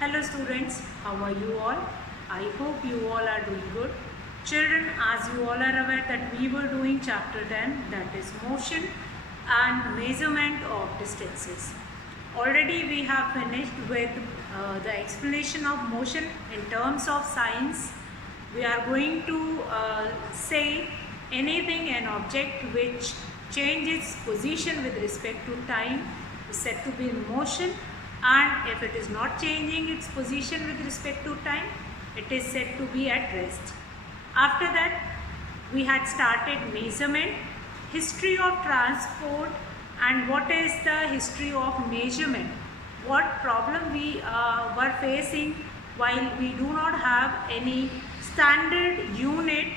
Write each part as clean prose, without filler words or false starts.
Hello students, how are you all? I hope you all are doing good. Children, as you all are aware that we were doing chapter 10, that is motion and measurement of distances. Already we have finished with the explanation of motion in terms of science. We are going to say anything, an object which changes position with respect to time is said to be in motion, and if it is not changing its position with respect to time, it is said to be at rest. After that, we had started measurement, history of transport, and what is the history of measurement, what problem we were facing while we do not have any standard unit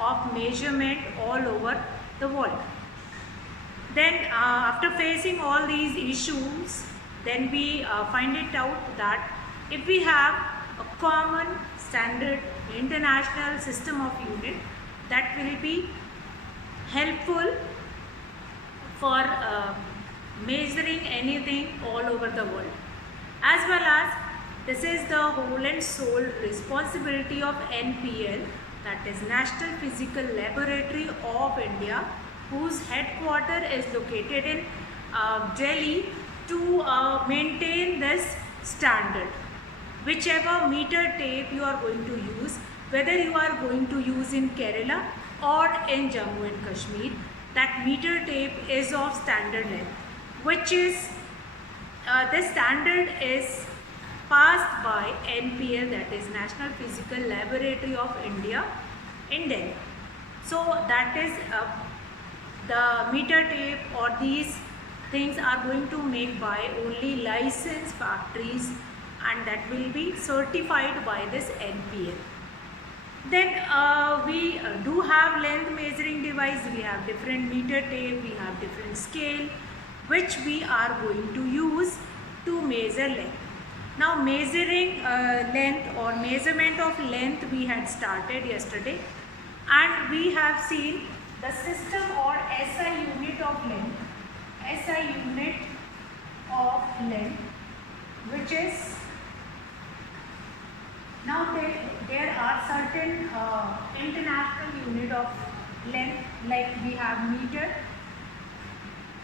of measurement all over the world. Then after facing all these issues, then we find it out that if we have a common standard international system of unit, that will be helpful for measuring anything all over the world. As well as this is the whole and sole responsibility of NPL, that is National Physical Laboratory of India, whose headquarter is located in Delhi, to maintain this standard. Whichever meter tape you are going to use, whether you are going to use in Kerala or in Jammu and Kashmir, that meter tape is of standard length, which is the standard is passed by NPL, that is National Physical Laboratory of India in Delhi. So that is the meter tape or these things are going to make by only licensed factories, and that will be certified by this NPL. Then we do have length measuring device, we have different meter tape, we have different scale which we are going to use to measure length. Now measuring length or measurement of length we had started yesterday, and we have seen the system or SI unit of length, SI unit of length, which is, now there are certain international unit of length, like we have meter,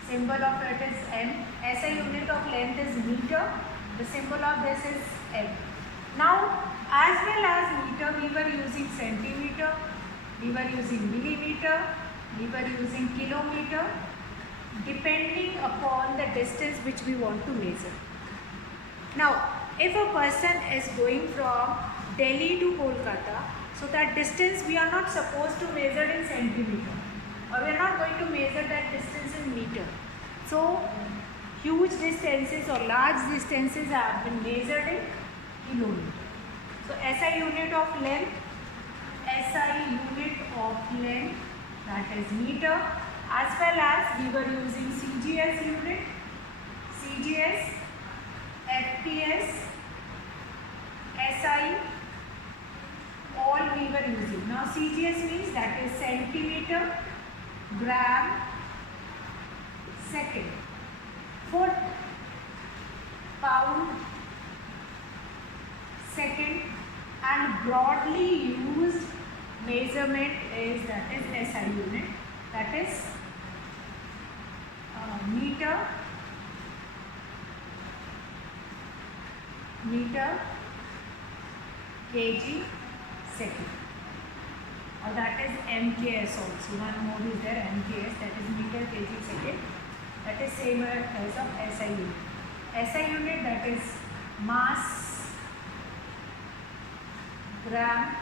symbol of it is M, SI unit of length is meter, the symbol of this is M. Now as well as meter, we were using centimeter, we were using millimeter, we were using kilometer, depending upon the distance which we want to measure. Now if a person is going from Delhi to Kolkata, so that distance we are not supposed to measure in centimeter, or we are not going to measure that distance in meter. So huge distances or large distances have been measured in kilometer. So SI unit of length, SI unit of length, that is meter, as well as we were using CGS unit, CGS, FPS, SI, all we were using. Now CGS means that is centimeter, gram, second, foot, pound, second, and broadly used measurement is, that is SI unit, that is meter, kg, second, or that is MKS also. One more is there, MKS, that is meter, kg, second. That is same as of SI unit. SI unit, that is mass, gram,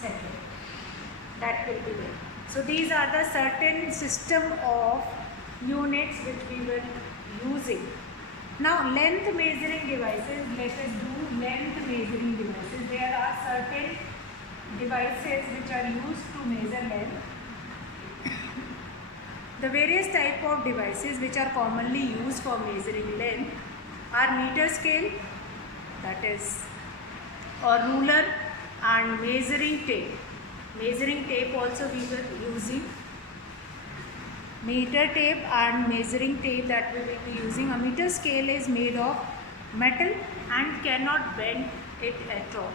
second. That will be there. So these are the certain system of units which we were using. Now length measuring devices, let us do length measuring devices. There are certain devices which are used to measure length. The various type of devices which are commonly used for measuring length are meter scale, that is, or ruler, and measuring tape. Measuring tape also we were using. Meter tape and measuring tape that we will be using. A meter scale is made of metal and cannot bend it at all.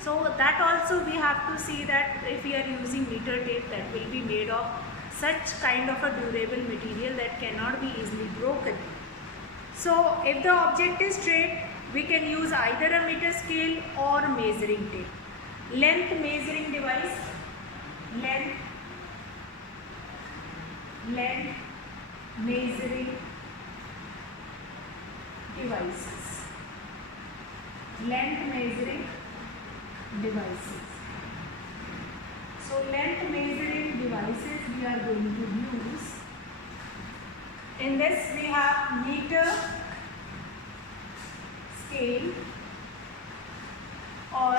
So that also we have to see that if we are using meter tape, that will be made of such kind of a durable material that cannot be easily broken. So if the object is straight, we can use either a meter scale or measuring tape. Length measuring device, length measuring devices, length measuring devices. So length measuring devices we are going to use. In this we have meter scale or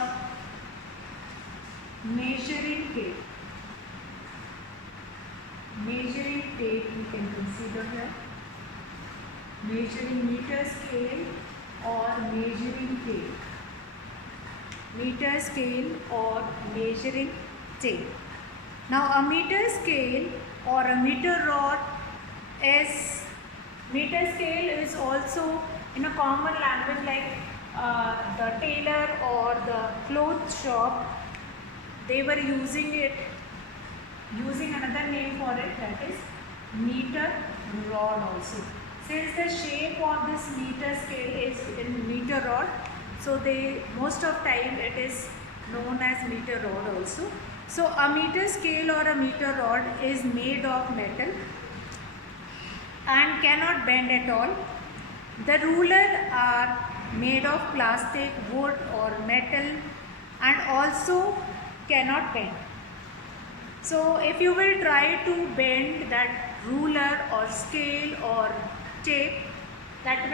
measuring tape. Measuring tape we can consider here. Measuring meter scale or measuring tape. Meter scale or measuring tape. Now a meter scale or a meter rod is, meter scale is also in a common language like the tailor or the cloth shop, they were using another name for it, that is meter rod also. Since the shape of this meter scale is in meter rod, so they most of time it is known as meter rod also. So a meter scale or a meter rod is made of metal and cannot bend at all. The ruler are made of plastic, wood or metal and also cannot bend. So if you will try to bend that ruler or scale or tape, that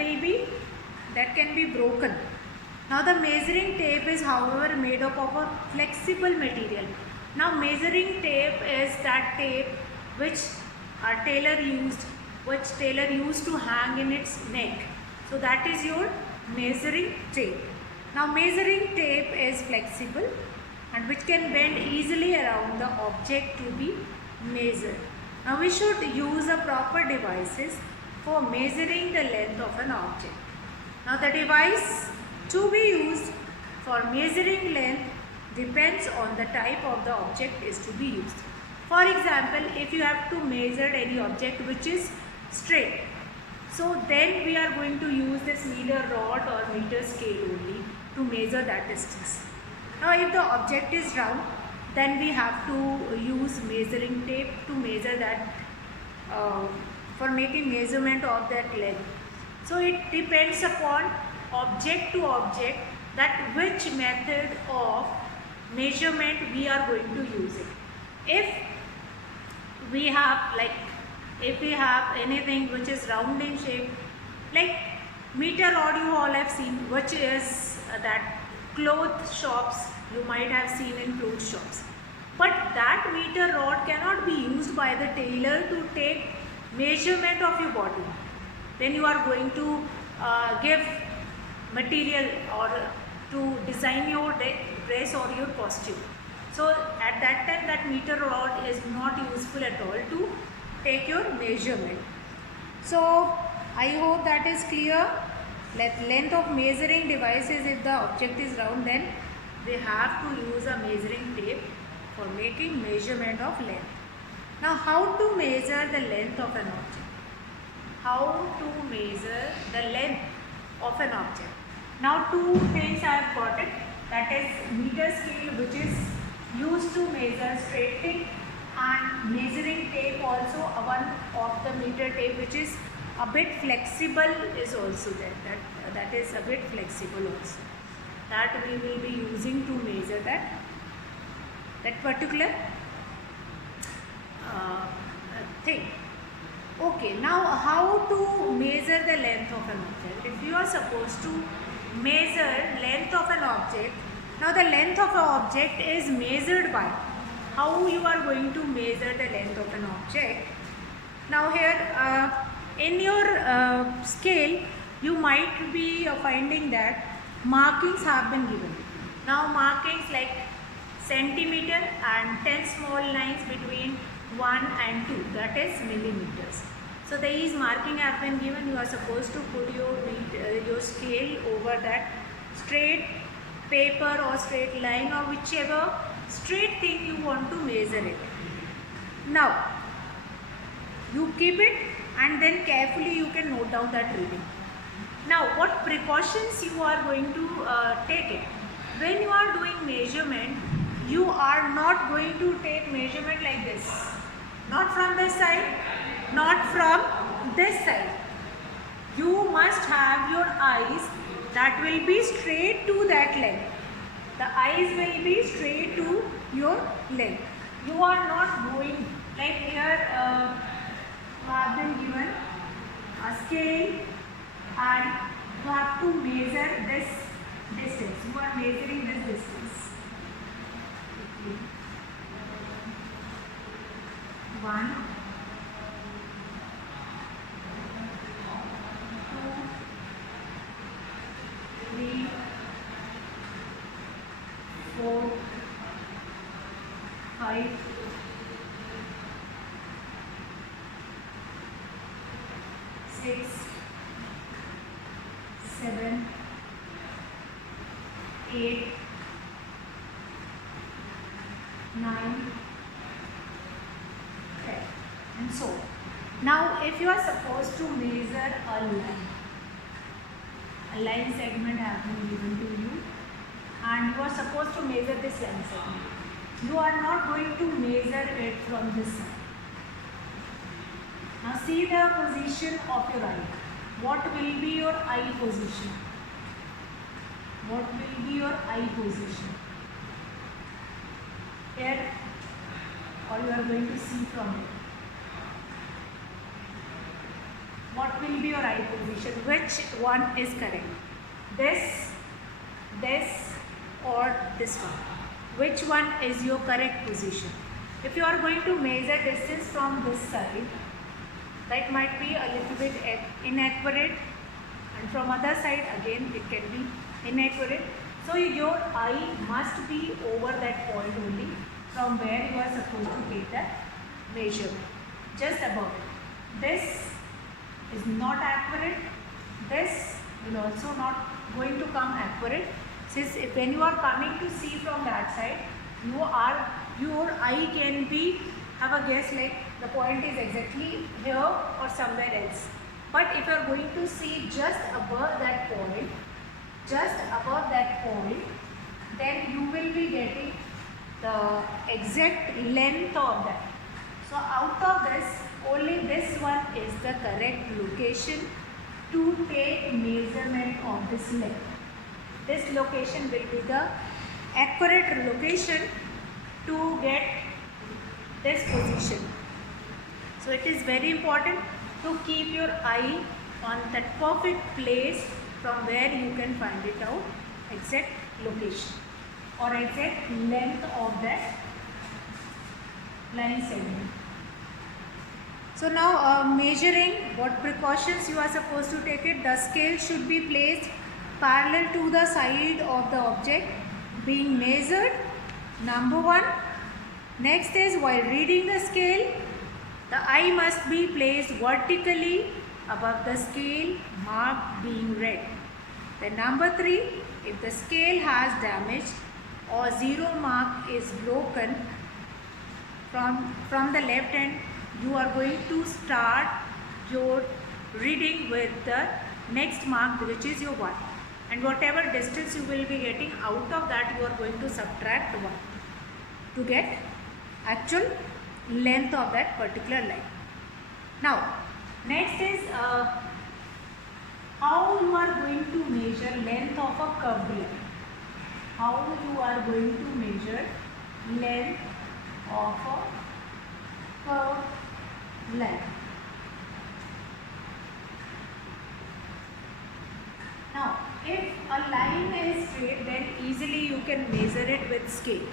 can be broken. Now the measuring tape is however made up of a flexible material. Now measuring tape is that tape which tailor used to hang in its neck. So that is your measuring tape. Now measuring tape is flexible and which can bend easily around the object to be measured. Now we should use a proper devices for measuring the length of an object. Now the device to be used for measuring length depends on the type of the object is to be used. For example, if you have to measure any object which is straight, so then we are going to use this meter rod or meter scale only to measure that distance. Now if the object is round, then we have to use measuring tape to measure that for making measurement of that length. So it depends upon object to object that which method of measurement we are going to use it. If we have anything which is round in shape, like meter rod you all have seen, which is that cloth shops you might have seen in cloth shops. But that meter rod cannot be used by the tailor to take measurement of your body. Then you are going to give material or to design your dress or your costume. So at that time that meter rod is not useful at all to take your measurement. So I hope that is clear. Length of measuring devices, if the object is round, then we have to use a measuring tape for making measurement of length. Now how to measure the length of an object? How to measure the length of an object? Now two things I have got it, that is meter scale which is used to measure straight thing, and measuring tape also, one of the meter tape which is a bit flexible is also there, that is a bit flexible also, that we will be using to measure that particular thing. Okay, now how to measure the length of an object? If you are supposed to measure length of an object, now the length of an object is measured by how you are going to measure the length of an object. Now here in your scale you might be finding that markings have been given. Now markings like centimeter and 10 small lines between 1 and 2, that is millimeters. So these marking have been given. You are supposed to put your scale over that straight paper or straight line or whichever straight thing you want to measure it. Now you keep it and then carefully you can note down that reading. Now what precautions you are going to take it? When you are doing measurement, you are not going to take measurement like this. Not from this side, not from this side. You must have your eyes that will be straight to that length. The eyes will be straight to your length. You are not going like here. You have been given a scale and you have to measure this distance. You are measuring this distance. 1, 2, 3, 4, 5, 6, 7, 8, 9, 10, and so on. Now if you are supposed to measure a line segment has been given to you and you are supposed to measure this line segment. You are not going to measure it from this side. Now see the position of your eye. What will be your eye position? What will be your eye position? Here, or you are going to see from it. What will be your eye position? Which one is correct? This, or this one? Which one is your correct position? If you are going to measure distance from this side, that might be a little bit inaccurate, and from other side again it can be inaccurate. So your eye must be over that point only from where you are supposed to take that measurement. Just above it. This is not accurate. This will also not going to come accurate. Since when you are coming to see from that side, your eye can be have a guess like the point is exactly here or somewhere else. But if you are going to see just above that point, then you will be getting the exact length of that. So out of this, only this one is the correct location to take measurement of this length. This location will be the accurate location to get this position. So it is very important to keep your eye on that perfect place from where you can find it out exact location or exact length of that line segment. So now measuring, what precautions you are supposed to take it. The scale should be placed parallel to the side of the object being measured. Number 1. Next is while reading the scale, the eye must be placed vertically above the scale mark being read. Then number 3, if the scale has damage or 0 mark is broken from the left hand, you are going to start your reading with the next mark, which is your 1. And whatever distance you will be getting out of that, you are going to subtract 1 to get actual length of that particular line. Now next is how you are going to measure length of a curved line. How you are going to measure length of a curved line. Now if a line is straight, then easily you can measure it with scale.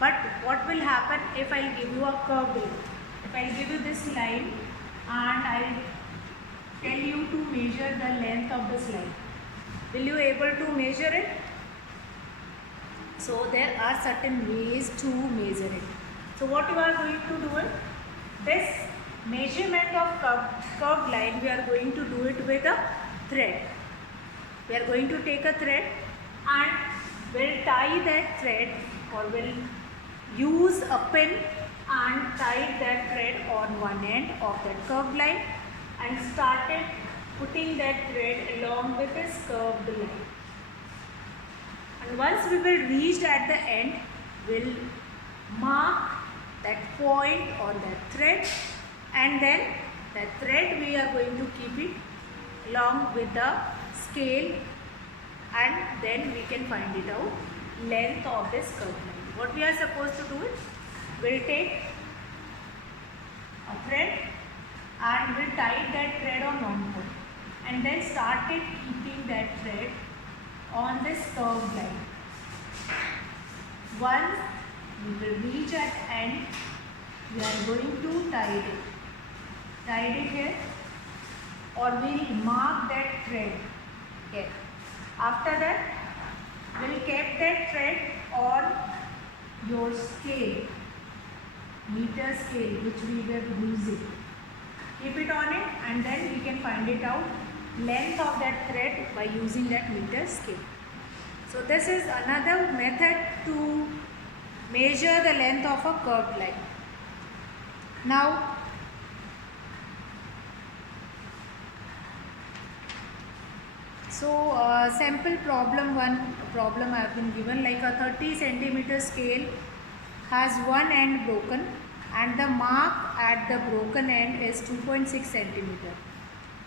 But what will happen if I will give you a curved line? If I will give you this line and I will tell you to measure the length of this line, will you able to measure it? So there are certain ways to measure it. So what you are going to do is, this measurement of curved line, we are going to do it with a thread. We are going to take a thread and we'll tie that thread, or we'll use a pin and tie that thread on one end of that curved line and started putting that thread along with this curved line. And once we will reach at the end, we'll mark that point on that thread, and then that thread we are going to keep it along with the scale, and then we can find it out length of this curved line. What we are supposed to do is, we'll take a thread and we'll tie that thread on one point, and then started keeping that thread on this curved line. Once we will reach at end, we are going to tie it here, or we'll mark that thread here. After that, we'll keep that thread on your scale, meter scale which we were using. Keep it on it, and then we can find it out length of that thread by using that meter scale. So this is another method to measure the length of a curved line. Now sample problem, one problem I have been given, like a 30 centimeter scale has one end broken and the mark at the broken end is 2.6 centimeter.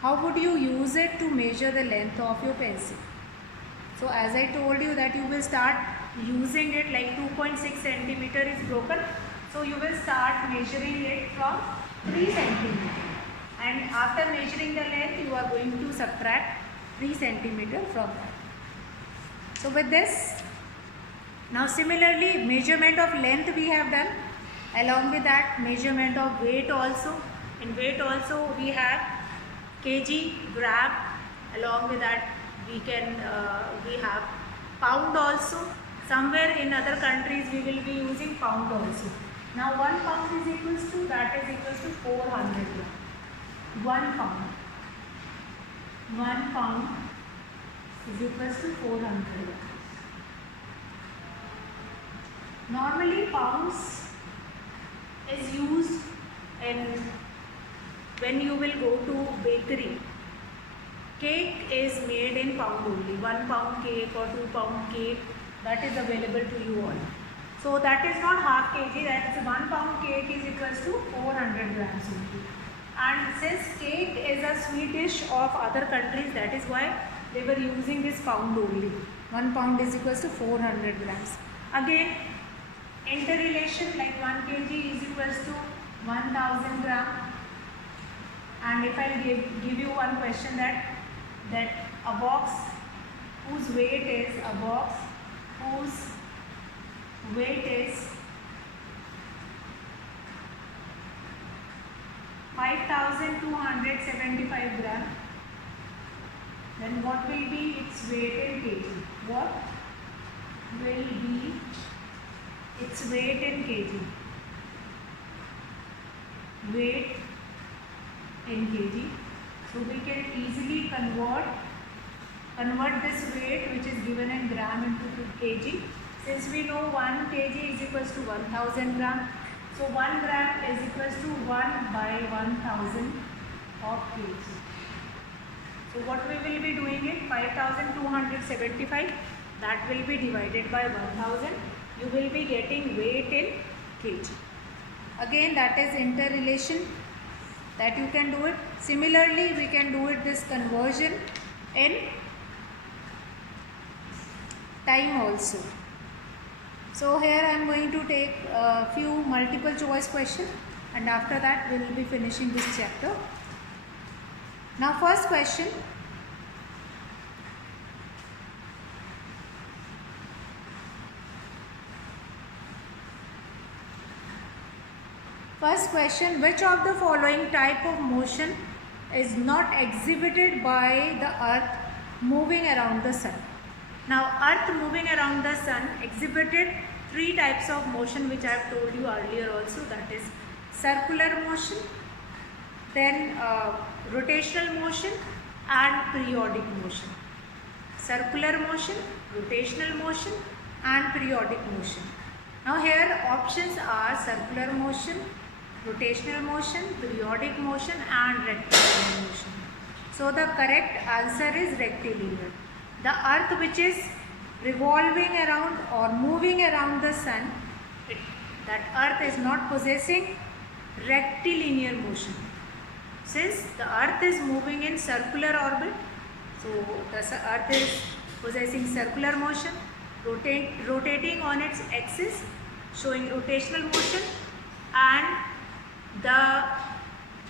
How would you use it to measure the length of your pencil? So as I told you that you will start using it, like 2.6 centimeter is broken. So you will start measuring it from 3 centimeter. And after measuring the length, you are going to subtract 3 centimeter from that. So with this, now similarly measurement of length we have done. Along with that, measurement of weight also. In weight also we have kg, gram. Along with that, we have pound also. Somewhere in other countries we will be using pound also. Now 1 pound is equals to, that is equals to 400 gram. 1 pound. 1 pound is equals to 400 grams. Normally pounds is used in when you will go to bakery. Cake is made in pound only. 1 pound cake or 2 pound cake, that is available to you all. So that is not half kg, that is 1 pound cake is equals to 400 grams only. And since cake is a sweet dish of other countries, that is why they were using this pound only. 1 pound is equals to 400 grams. Again, interrelation, like 1 kg is equals to 1000 gram. And if I give you one question, that a box whose weight is 5275 gram, then what will be its weight in kg? What will be its weight in kg? Weight in kg. So we can easily convert this weight which is given in gram into kg. Since we know 1 kg is equals to 1000 gram. So 1 gram is equals to 1 by 1000 of kg. So what we will be doing it, 5275, that will be divided by 1000. You will be getting weight in kg. Again, that is interrelation that you can do it. Similarly, we can do it this conversion in time also. So here I am going to take a few multiple choice questions, and after that we will be finishing this chapter. Now first question. First question, which of the following type of motion is not exhibited by the earth moving around the sun? Now earth moving around the sun exhibited 3 types of motion which I have told you earlier also, that is circular motion, then rotational motion and periodic motion. Circular motion, rotational motion and periodic motion. Now here options are circular motion, rotational motion, periodic motion and rectilinear motion. So the correct answer is rectilinear. The earth which is revolving around or moving around the sun, that earth is not possessing rectilinear motion. Since the earth is moving in circular orbit, so the earth is possessing circular motion, rotating on its axis, showing rotational motion, and the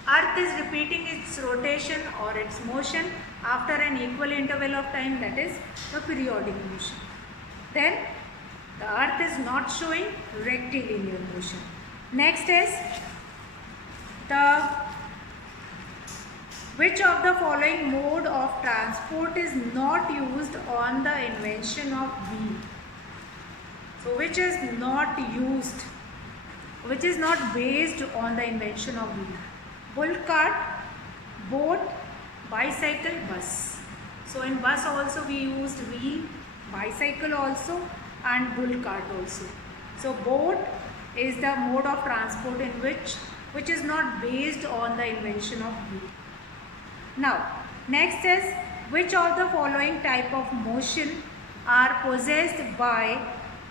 earth is repeating its rotation or its motion after an equal interval of time, that is the periodic motion. Then the earth is not showing rectilinear motion. Next is which of the following mode of transport is not used on the invention of wheel? So which is not used, which is not based on the invention of wheel? Bull cart, boat, bicycle, bus. So in bus also we used wheel, bicycle also and bull cart also. So boat is the mode of transport in which is not based on the invention of wheel. Now next is which of the following type of motion are possessed by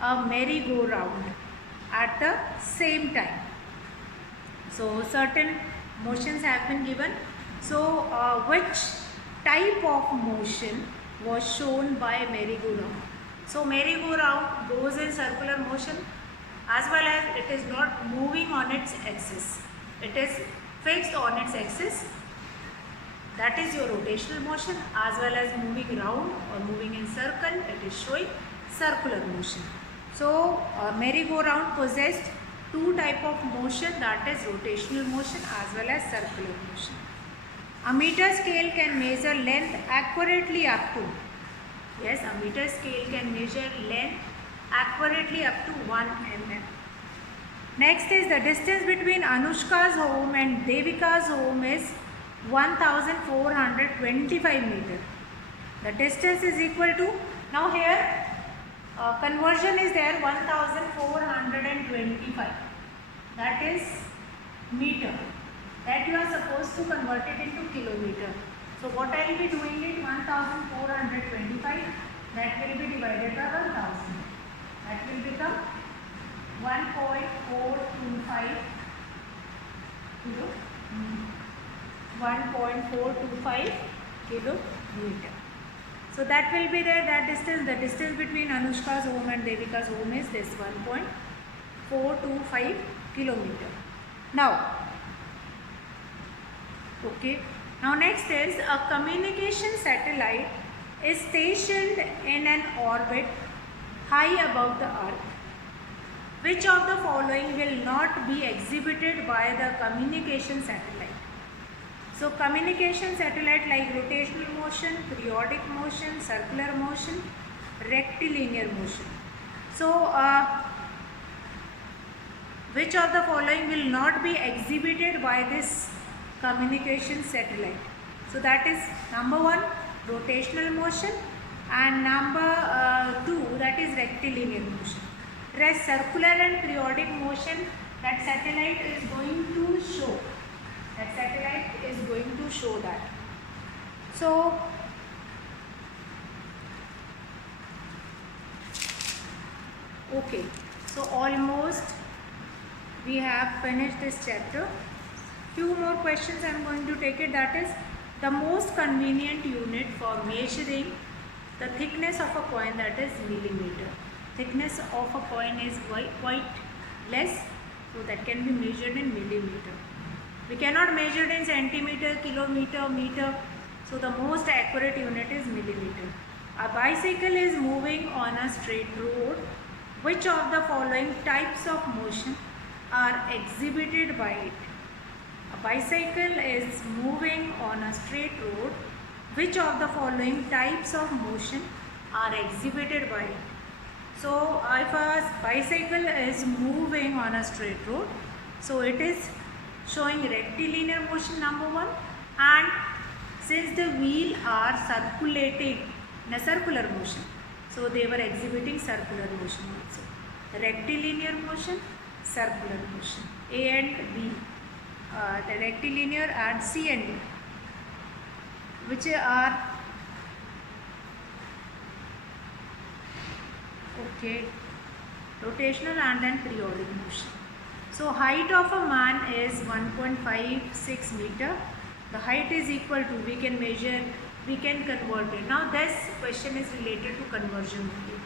a merry-go-round at the same time? So certain motions have been given. So which type of motion was shown by merry-go-round? So merry-go-round goes in circular motion, as well as it is not moving on its axis. It is fixed on its axis. That is your rotational motion, as well as moving round or moving in circle, it is showing circular motion. So merry-go-round possessed two type of motion, that is rotational motion as well as circular motion. A meter scale can measure length accurately up to, yes, a meter scale can measure length accurately up to 1 mm. Next is the distance between Anushka's home and Devika's home is 1425 meter. The distance is equal to, now here conversion is there, 1425, that is meter, that you are supposed to convert it into kilometer. So what I will be doing it, 1425, that will be divided by 1000, that will become 1.425 kilo. 1.425 kilometer. So that will be there, that distance. The distance between Anushka's home and Devika's home is this 1.425 kilometer. Now, okay. Now next is a communication satellite is stationed in an orbit high above the earth. Which of the following will not be exhibited by the communication satellite? So communication satellite like rotational motion, periodic motion, circular motion, rectilinear motion. So which of the following will not be exhibited by this communication satellite? So that is number 1, rotational motion, and number 2, that is rectilinear motion. Rest circular and periodic motion, that satellite is going to show. That satellite is going to show that. So okay, so almost we have finished this chapter. Few more questions I am going to take it, that is the most convenient unit for measuring the thickness of a coin, that is millimeter. Thickness of a coin is quite less, so that can be measured in millimeter. We cannot measure in centimeter, kilometer, meter. So the most accurate unit is millimeter. A bicycle is moving on a straight road. Which of the following types of motion are exhibited by it? A bicycle is moving on a straight road. Which of the following types of motion are exhibited by it? So if a bicycle is moving on a straight road, so it is showing rectilinear motion, number one. And since the wheel are circulating in a circular motion, so they were exhibiting circular motion also. Rectilinear motion, circular motion. A and B, the rectilinear, and C and D, which are okay, rotational and then periodic motion. So height of a man is 1.56 meter. The height is equal to, we can measure, we can convert it. Now this question is related to conversion only.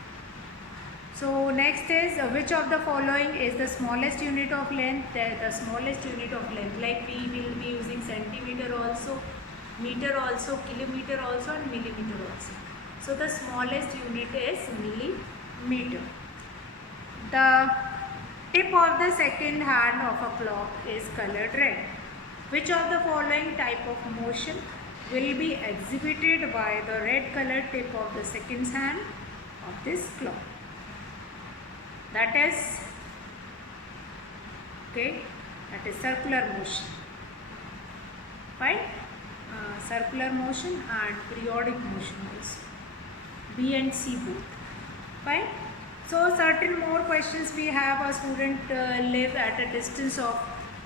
So next is which of the following is the smallest unit of length? The smallest unit of length, like we will be using centimeter also, meter also, kilometer also, and millimeter also. So the smallest unit is millimeter. The tip of the second hand of a clock is colored red. Which of the following type of motion will be exhibited by the red colored tip of the second hand of this clock? That is circular motion. Fine. Circular motion and periodic motion also. B and C both. Fine. So certain more questions we have. A student live at a distance of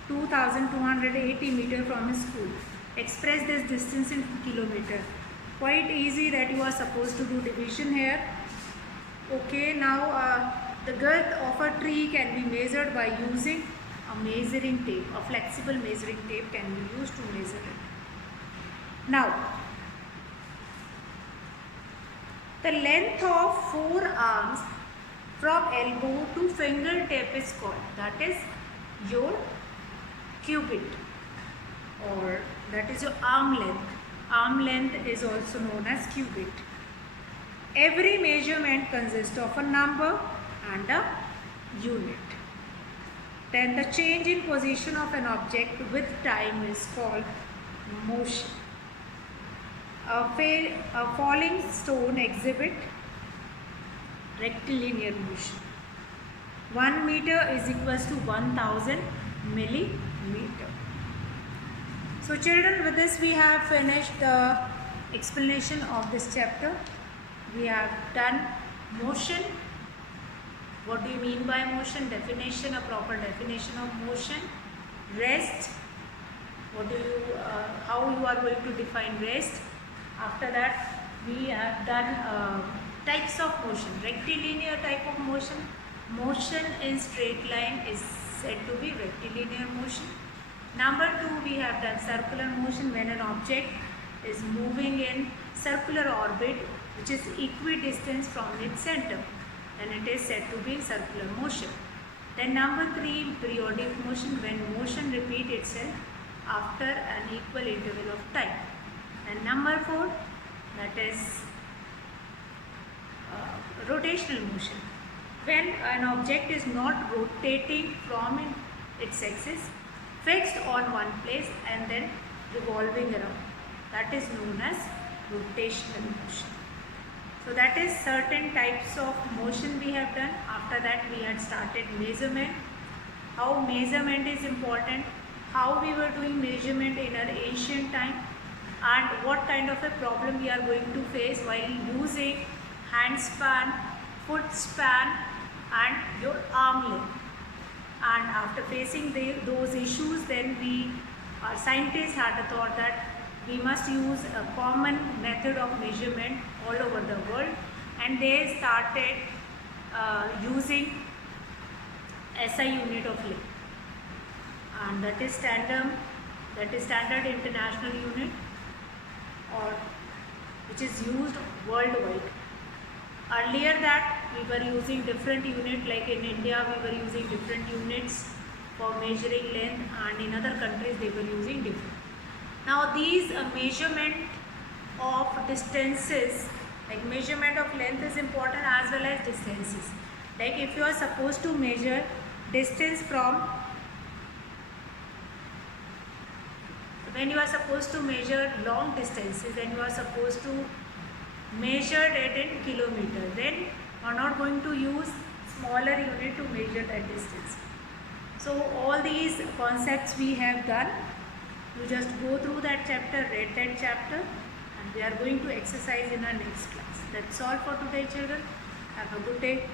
2280 meter from his school. Express this distance in kilometer. Quite easy that you are supposed to do division here. Okay, now the girth of a tree can be measured by using a measuring tape. A flexible measuring tape can be used to measure it. Now, the length of 4 arms from elbow to fingertip is called, that is your cubit, or that is your arm length. Arm length is also known as cubit. Every measurement consists of a number and a unit. Then the change in position of an object with time is called motion. A falling stone exhibit rectilinear motion. 1 meter is equals to 1000 millimeter. So children, with this we have finished the explanation of this chapter. We have done motion. What do you mean by motion? Definition, a proper definition of motion. Rest. How you are going to define rest? After that, we have done types of motion. Rectilinear type of motion. Motion in straight line is said to be rectilinear motion. Number 2, we have done circular motion, when an object is moving in circular orbit which is equidistant from its center, and it is said to be circular motion. Then number 3, periodic motion, when motion repeats itself after an equal interval of time. And number 4, that is rotational motion, when an object is not rotating from its axis, fixed on one place and then revolving around. That is known as rotational motion. So that is certain types of motion we have done. After that we had started measurement, how measurement is important, how we were doing measurement in our ancient time, and what kind of a problem we are going to face while using hand span, foot span and your arm length. And after facing those issues, then our scientists had a thought that we must use a common method of measurement all over the world, and they started using SI unit of length, and that is standard international unit, or which is used worldwide. Earlier that we were using different unit, like in India we were using different units for measuring length, and in other countries they were using different. Now these measurement of distances, like measurement of length is important as well as distances. Like if you are supposed to measure distance from, when you are supposed to measure long distances, then you are supposed to measure it in kilometer. Then you are not going to use smaller unit to measure that distance. So all these concepts we have done. You just go through that chapter, read that chapter, and we are going to exercise in our next class. That's all for today, children. Have a good day.